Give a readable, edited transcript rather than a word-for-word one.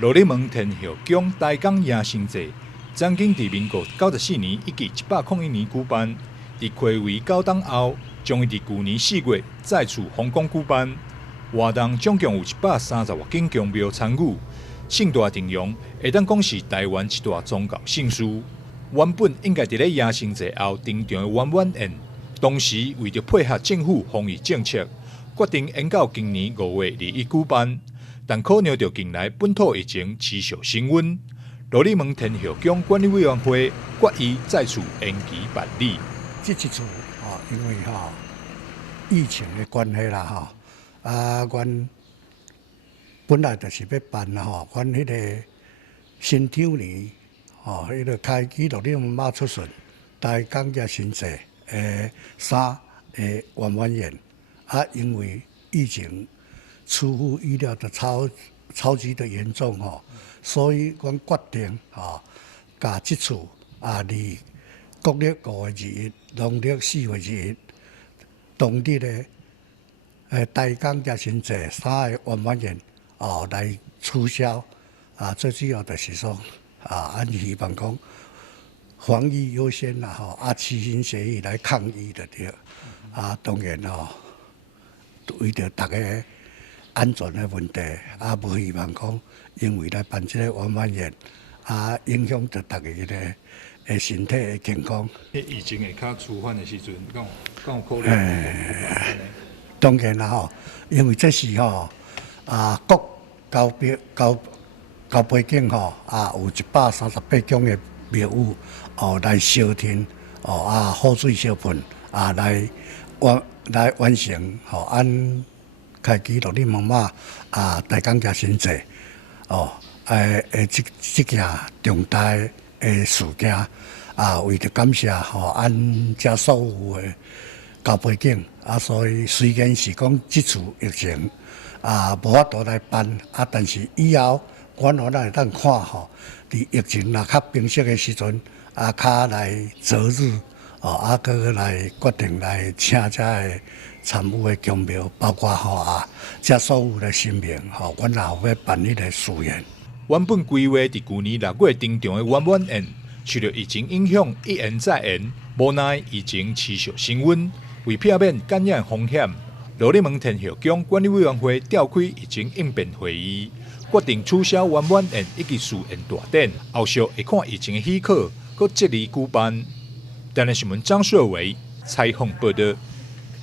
罗里门天后宫大港迎新节，曾经伫民国94年以及101年举办，伫暌违9冬后，将会伫去年4月再次封港举办。活动总共有130多间宫庙参与，盛大阵容，会当讲是台湾一大宗教盛事。原本应该伫咧迎新节后登场的圆满宴，当时为着配合政府防疫政策，决定延到今年5月21举办。但考量到近来本土疫情持续升温，罗里门天后宫管理委员会决议再次延期办理。这一次因为疫情的关系啦阮本来就是要办啦阮迄个新场年迄个开基罗里门妈出巡大港迎新节3圆满宴因为疫情出乎意料的超级的严重所以阮决定甲即次离国历5月21、农历4月21、当日的大港迎新节3个圆满宴来取消最主要就是说俺希望讲防疫优先啦齐心协力来抗疫的对当然为着大家安全的问题，无希望讲因为来办这个圆满宴，影响到大家的身体的健康。疫情会较趋缓的时阵，敢有考虑？当然啦因为这是国交背景有138间的庙宇来烧天好水烧盆来完成按。开基罗里门妈大港迎新节这件重大的事件为着感谢咱遮所有的交背景所以虽然是讲这次疫情无法度来办但是以后阮会当看伫疫情较平息的时阵较来择日搁来决定来请遮的参与的宫庙，包括遮所有的神明阮也有要办理的誓言。原本规划伫去年6月登场的圆满宴，受到疫情影响一延再延，无奈疫情持续升温，为避免感染风险，罗里门天后宫管理委员会召开疫情应变会议，决定取消圆满宴以及寿宴大典，后续会看疫情的许可，搁接力举办。台南新闻张硕维采访报道。